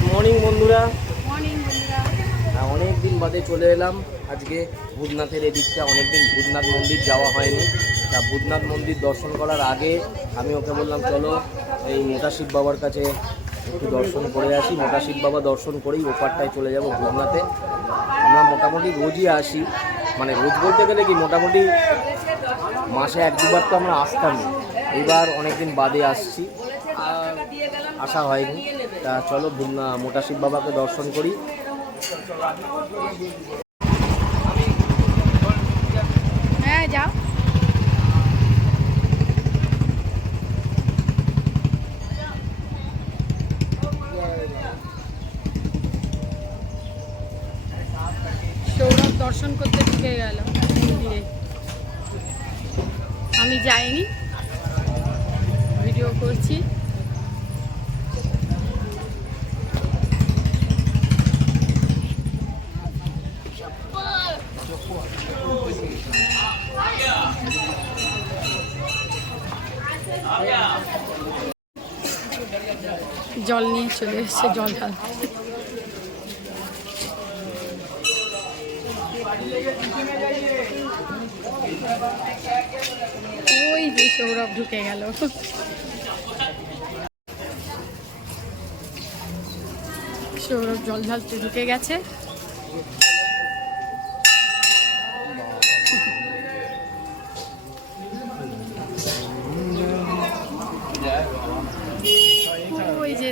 Good morning বন্ধুরা। অনেক দিন বাদে চলে এলাম। আজকে ভূতনাথের এদিকটা অনেকদিন ভূতনাথ মন্দির যাওয়া হয়নি। তা ভূতনাথ মন্দির দর্শন করার আগে আমি ওকে বললাম চলো এই মোটা শিব বাবার কাছে একটু দর্শন করে আসি। মোটা শিব বাবা দর্শন করেই ওপারটায় চলে যাব ভূতনাথে। আমরা মোটামুটি রোজই আসি। মানে রোজ বলতে গেলে কি মোটামুটি মাসে এক দুবার তো আমরা আসতাম এবার অনেকদিন বাদে আসছি। আর আসা হয়নি। তা চলো মোটা শিব বাবাকে দর্শন করি। হ্যাঁ যাও। সৌরভ দর্শন করতে ঢুকে গেল। আমি যাইনি। ভিডিও করছি। জল নিয়ে চলে এসেছে, জল ঢাল। ওই যে সৌরভ ঢুকে গেল। সৌরভ জল ঢালতে ঢুকে গেছে।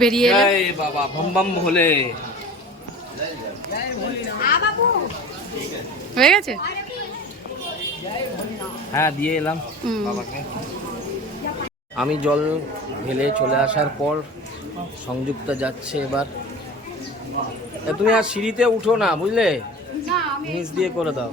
বেরিয়ে বাবা ভম ভম ভোলে হয়ে গেছে? হ্যাঁ দিয়ে এলাম। বাবাকে। আমি জল ঢেলে চলে আসার পর সংযুক্তা যাচ্ছে এবার। তুমি আর সিঁড়িতে উঠো না বুঝলে? নিচ দিয়ে করে দাও।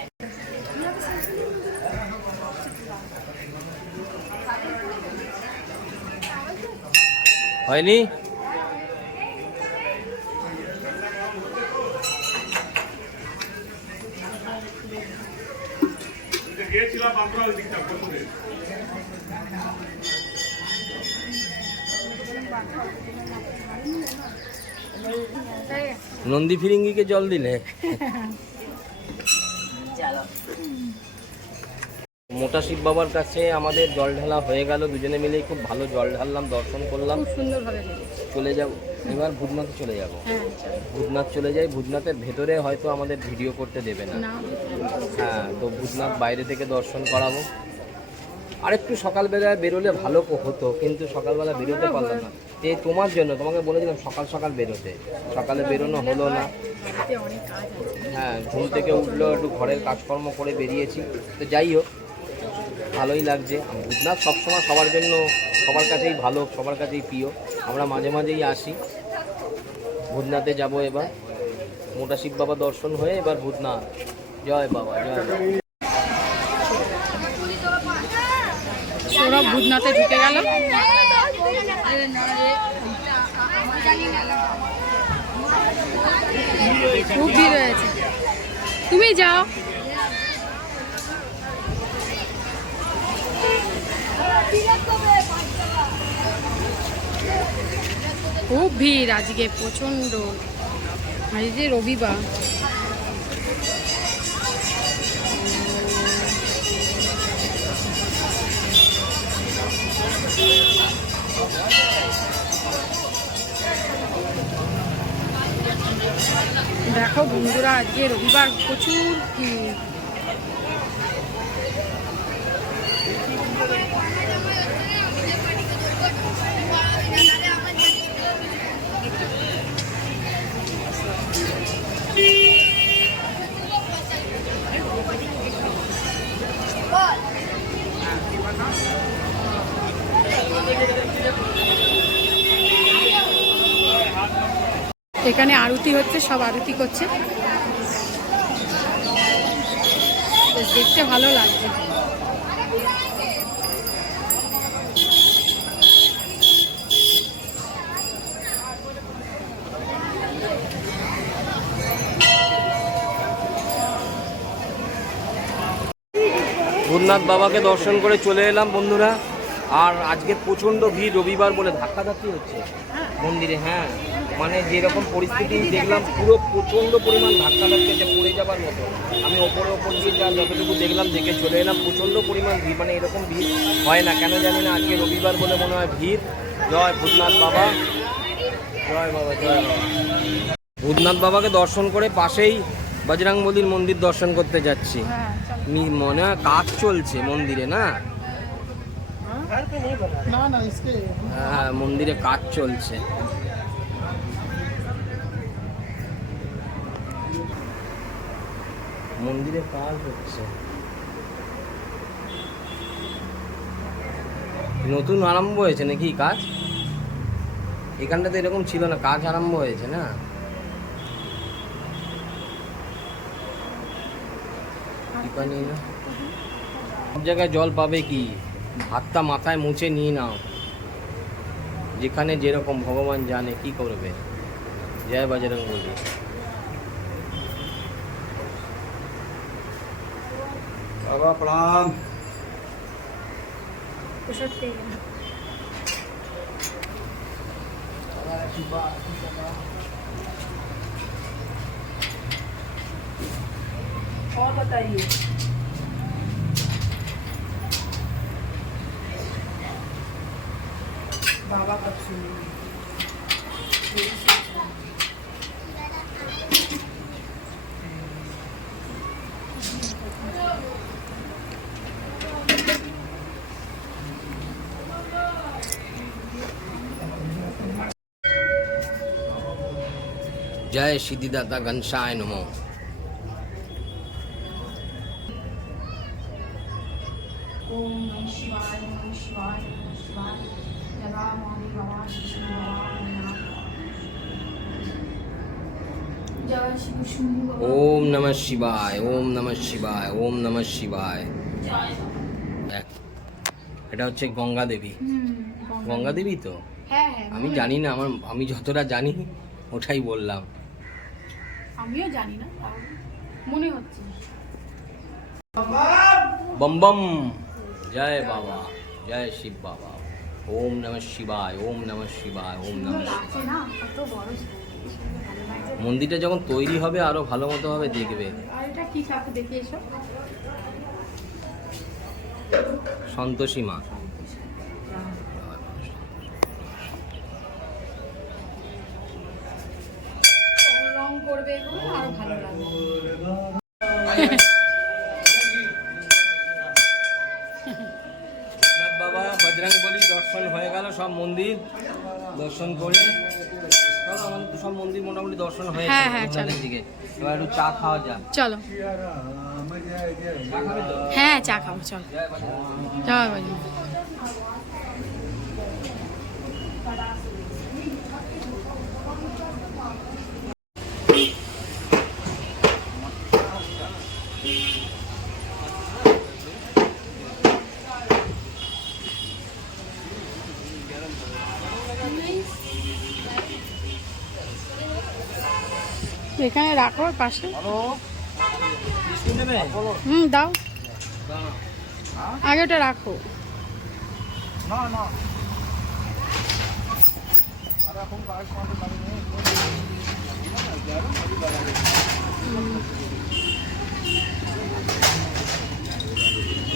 হয়নি? নন্দী ফিরিঙ্গিকে জল দিলে? মোটা শিব বাবার কাছে আমাদের জল ঢালা হয়ে গেল দুজনে মিলেই খুব ভালো জল ঢাললাম দর্শন করলাম। চলে যাব এবার ভূতনাথে চলে যাব। হ্যাঁ ভূতনাথ চলে যাই ভূতনাথের ভেতরে হয়তো আমাদের ভিডিও করতে দেবে না। হ্যাঁ তো ভূতনাথ বাইরে থেকে দর্শন করাবো। আর একটু সকালবেলায় বেরোলে ভালো হতো কিন্তু সকালবেলা বেরোতে পারলাম না। এই তোমার জন্য তোমাকে বলেছিলাম সকাল সকাল বেরোতে। সকালে বেরোনো হলো না। হ্যাঁ ঘুম থেকে উঠল একটু ঘরের কাজকর্ম করে বেরিয়েছি। তো যাই হোক ভালোই লাগছে। ভূতনাথ সবসময় সবার জন্য সবার কাছেই ভালো, সবার কাছেই প্রিয়। আমরা মাঝে মাঝেই আসি। ভূতনাথে যাব এবার। মোটা শিব বাবা দর্শন হয়ে এবার ভূতনাথ। জয় বাবা, জয় সৌরভ ভূতনাথে ঢুকে গেল। খুব ভিড় হয়েছে তুমি যাও। খুব ভিড় আজকে প্রচণ্ড আজ যে রবিবার। দেখো বন্ধুরা আজকে রবিবার প্রচুর এখানে আরতি হচ্ছে, সব আরতি করছে। দেখতে ভালো লাগছে। ভূতনাথ বাবাকে দর্শন করে চলে এলাম, বন্ধুরা। আর আজকে প্রচণ্ড ভিড় রবিবার বলে ধাক্কাধাক্কি হচ্ছে। মন্দিরে হ্যাঁ। মানে যেরকম পরিস্থিতি দেখলাম পুরো প্রচণ্ড পরিমাণ ধাক্কাধাক্কি হচ্ছে পড়ে যাবার মতো। আমি ওপরে ওপর দিয়ে যা যতটুকু দেখলাম দেখে চলে এলাম প্রচণ্ড পরিমাণ ভিড় মানে এরকম ভিড় হয় না। কেন জানি না আজকে রবিবার বলে মনে হয় ভিড়। জয় ভূতনাথ বাবা। জয় বাবা জয় বাবা। ভূতনাথ বাবাকে দর্শন করে পাশেই বজরাংবলীর মন্দির দর্শন করতে যাচ্ছি। হ্যাঁ মনে হয় কাজ চলছে মন্দিরে না? হ্যাঁ মন্দিরে কাজ চলছে মন্দিরে কাজ হচ্ছে নতুন আরম্ভ হয়েছে নাকি কাজ? এখানটাতে এরকম ছিল না কাজ আরম্ভ হয়েছে না? না সব জায়গায় জল পাবে কি? হাতটা মাথায় মুছে নিয়ে নাও যেখানে যেরকম ভগবান জানে কি করবে জয় বাজরং বলি बाबा प्रणाम প্রসাদ পেয়ে গেলাম। और बताइए बाबा कब सुनेंगे जय सिद्धिदाता घनशाय नमो ওম নম শিবায় ওম নম শিবায় ওম নম শিবায়। এটা হচ্ছে গঙ্গা দেবী। গঙ্গা- দেবী তো? হ্যাঁ হ্যাঁ আমি জানি না আমার আমি যতটা জানি ওটাই বললাম। আমিও জানি না মনে হচ্ছে। বম বম জয় বাবা জয় শিব বাবা। ওম নম শিবায় ওম নম শিবায় ওম নম বড় মন্দিরটা যখন তৈরি হবে আরও ভালো মতো হবে দেখবে। সন্তোষী মা। করবে আরও ভালো লাগবে। বাবা বজরং বলি দর্শন হয়ে গেল সব মন্দির। দর্শন করে। সব মন্দির মোটামুটি দর্শন হয়ে হ্যাঁ, হ্যাঁ, চলো। দিকে এবার একটু চা খাওয়া যাক চলো? হ্যাঁ চা খাব চলো জয় বাজু এখানে রাখো পাশে। হুম দাও। আগে ওটা রাখো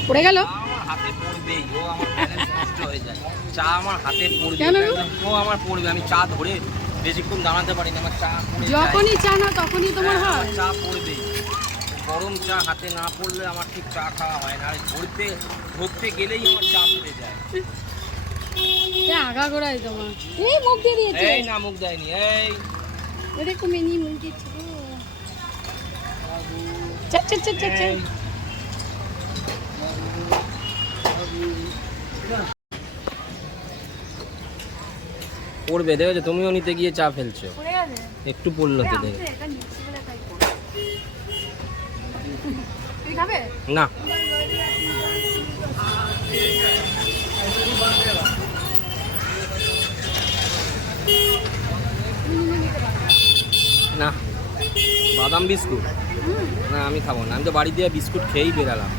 পড়ে গেল? আমার হাতে পড়বেই ও আমার ব্যালেন্স নষ্ট হয়ে যায়। চা আমার হাতে পড়বে ও আমার পড়বে আমি চা ধরে বেশিক্ষণ দাঁড়াতে পারি না আমার চা যখনই চা না তখনই তোমার হ্যাঁ, হয়। চা পড়বেই গরম চা হাতে না পড়লে আমার ঠিক চা খাওয়া হয় না। আর ধরতে ধরতে গেলেই আমার চা পড়ে যায়। এ আগা গোড়াই তোমার। এই মুখ দিয়ে দিয়েছে। এই না মুখ দেয়নি এই। এরকম মুখ দিচ্ছে চা চা চা চা চা এই। পড়বে দেখেছ? তুমিও নিতে গিয়ে চা ফেলছো। একটু পড়ল তো দেখে। না। না। বাদাম বিস্কুট? না আমি খাব না। আমি তো বাড়ি দিয়ে বিস্কুট খেয়েই বেরালাম।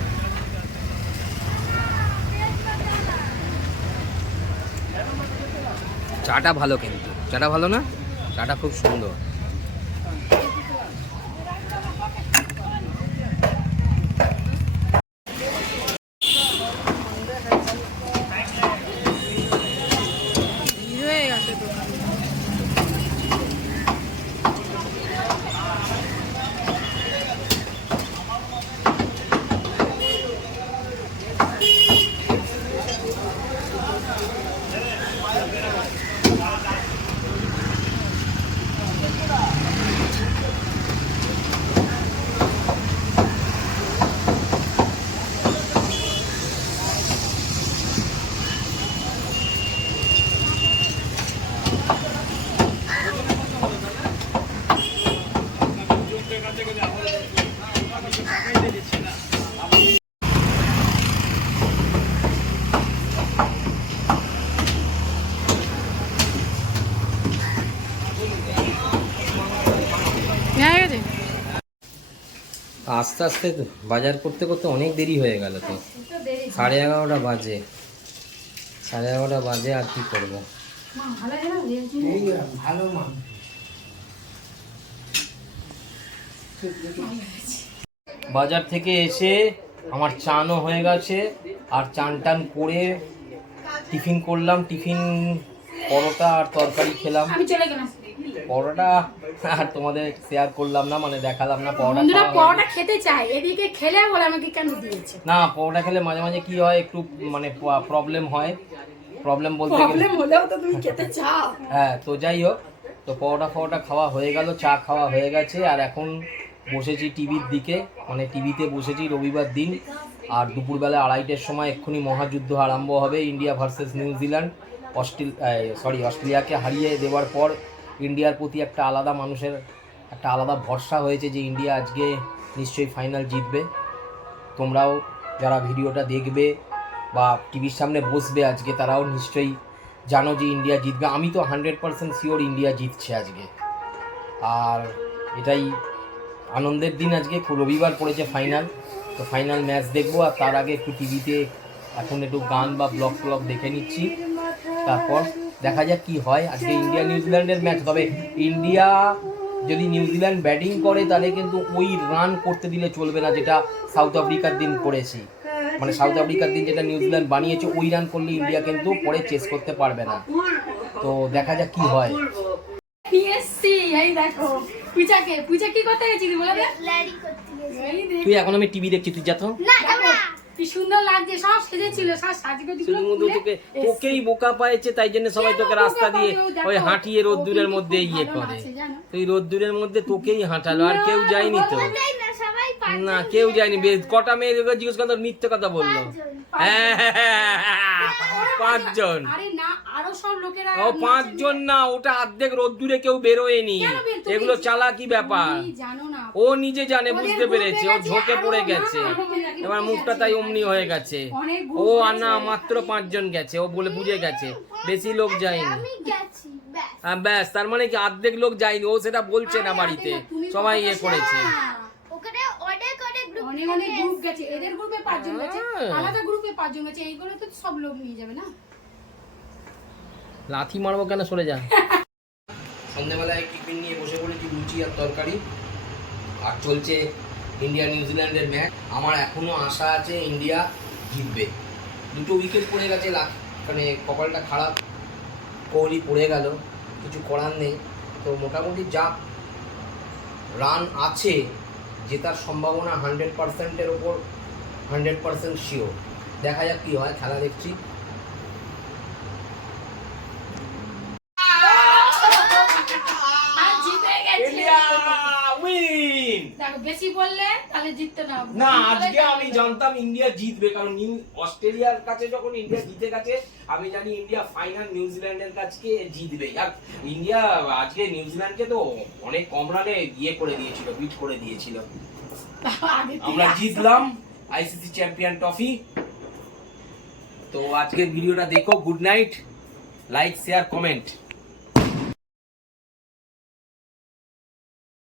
চাটা ভালো কিন্তু। চাটা ভালো না? চাটা খুব সুন্দর ভিড় হয়ে গেছে দোকান হয়ে গেছে আস্তে আস্তে বাজার করতে করতে অনেক দেরি হয়ে গেল তো। সাড়ে এগারোটা বাজে। সাড়ে এগারোটা বাজে আর কি করব? বাজার থেকে এসে আমার চানও হয়ে গেছে আর চান টান করে টিফিন করলাম। টিফিন পরোটা আর তরকারি খেলাম। আমি চলে গেলাম। পরোটা আর তোমাদের শেয়ার করলাম না মানে দেখালাম না পরোটা বন্ধুরা। পরোটা খেতে চাই এদিকে খেলে বলে আমাকে কেন দিয়েছে? না পরোটা খেলে মাঝে মাঝে কি হয় একটু মানে প্রবলেম হয়। প্রবলেম বলতে গেলে প্রবলেম হলেও তো তুমি খেতে চাও। হ্যাঁ তো যাই হোক তো পরোটা ফরোটা খাওয়া হয়ে গেল চা খাওয়া হয়ে গেছে আর এখন বসেছি টিভির দিকে মানে টিভিতে বসেছি রবিবার দিন আর দুপুরবেলা আড়াইটের সময় এক্ষুনি মহাযুদ্ধ আরম্ভ হবে ইন্ডিয়া ভার্সেস নিউজিল্যান্ড অস্ট্রেল সরি অস্ট্রেলিয়াকে হারিয়ে দেওয়ার পর ইন্ডিয়ার প্রতি একটা আলাদা মানুষের একটা আলাদা ভরসা হয়েছে যে ইন্ডিয়া আজকে নিশ্চয়ই ফাইনাল জিতবে। তোমরাও যারা ভিডিওটা দেখবে বা টিভির সামনে বসবে আজকে, তারাও নিশ্চয়ই জানো যে ইন্ডিয়া জিতবে। আমি তো হান্ড্রেড পার্সেন্ট শিওর ইন্ডিয়া জিতছে আজকে। আর এটাই আনন্দের দিন আজকে। রবিবার পড়েছে ফাইনাল তো ফাইনাল ম্যাচ দেখব আর তার আগে একটু টিভিতে এখন একটু গান বা ব্লগ ফ্লগ দেখে নিচ্ছি। তারপর দেখা যাক কি হয়। আজকে ইন্ডিয়া নিউজিল্যান্ডের ম্যাচ তবে ইন্ডিয়া যদি নিউজিল্যান্ড ব্যাটিং করে তাহলে কিন্তু ওই রান করতে দিলে চলবে না যেটা সাউথ আফ্রিকার দিন করেছি। মানে সাউথ আফ্রিকার দিন যেটা নিউজিল্যান্ড বানিয়েছে ওই রান করলে ইন্ডিয়া কিন্তু পরে চেস করতে পারবে না। তো দেখা যাক কি হয়। তুই এখন আমি টিভি দেখছি তুই যা তো। কি সুন্দর লাগছে সব সেজেছিল সব সাজগোজ তোকে তোকেই বোকা পাইছে তাই জন্য সবাই তোকে রাস্তা দিয়ে ওই হাঁটিয়ে রোদ্দুরের মধ্যে ইয়ে করে। তুই রোদ্দুরের মধ্যে তোকেই হাঁটালো আর কেউ যায়নি তো। না কেউ যায়নি বেশ কটা মেয়ে জিজ্ঞেস করতো মিথ্যে কথা বলল। হ্যাঁ, পাঁচজন। আরও ও পাঁচজন না ওটা অর্ধেক রোদ্দুরে কেউ বেরোয়নি। এগুলো চালাকি ব্যাপার। ও নিজে জানে বুঝতে পেরেছে ও ঝোঁকে পড়ে গেছে। এবার মুখটা তাই অমনি হয়ে গেছে। ও আর না মাত্র পাঁচজন গেছে ও বলে বুঝে গেছে বেশি লোক যায়নি। ব্যাস। হ্যাঁ, ব্যাস তার মানে কি অর্ধেক লোক যায়নি ও সেটা বলছে না বাড়িতে। সবাই ইয়ে করেছে। অনেক অনেক গ্রুপ গেছে। এদের গ্রুপে পাঁচজন গেছে। হ্যাঁ। আলাদা গ্রুপে পাঁচজন গেছে। এইগুলো তো সব লোক নিয়ে যাবে না? লাথি মারবো কেন? সরে যা। সন্ধ্যেবেলায় টিফিন নিয়ে বসে পড়েছি লুচি আর তরকারি। আর চলছে ইন্ডিয়া নিউজিল্যান্ডের ম্যাচ। আমার এখনও আশা আছে ইন্ডিয়া জিতবে। দুটো উইকেট পড়ে গেছে লাখ মানে কপালটা খারাপ। কোহলি পড়ে গেল। কিছু করার নেই। তো মোটামুটি যা রান আছে জেতার সম্ভাবনা হান্ড্রেড পার্সেন্টের ওপর হান্ড্রেড পার্সেন্ট শিওর দেখা যাক কী হয় খেলা দেখছি আর জিতে গেছে উইন দেখো বেশি বললে তাহলে জিততে না না আজকে আমি জানতাম ইন্ডিয়া জিতবে কারণ অস্ট্রেলিয়ার কাছে যখন ইন্ডিয়া জিতে গেছে আমি জানি ইন্ডিয়া ফাইনাল নিউজিল্যান্ডের কাছে জিতবে। আর ইন্ডিয়া আজকে নিউজিল্যান্ডকে তো অনেক কম রানে ইয়ে করে দিয়েছিল বিট করে দিয়েছিল। আমরা জিতলাম আইসিসি চ্যাম্পিয়ন ট্রফি তো আজকের ভিডিওটা দেখো good night like share comment.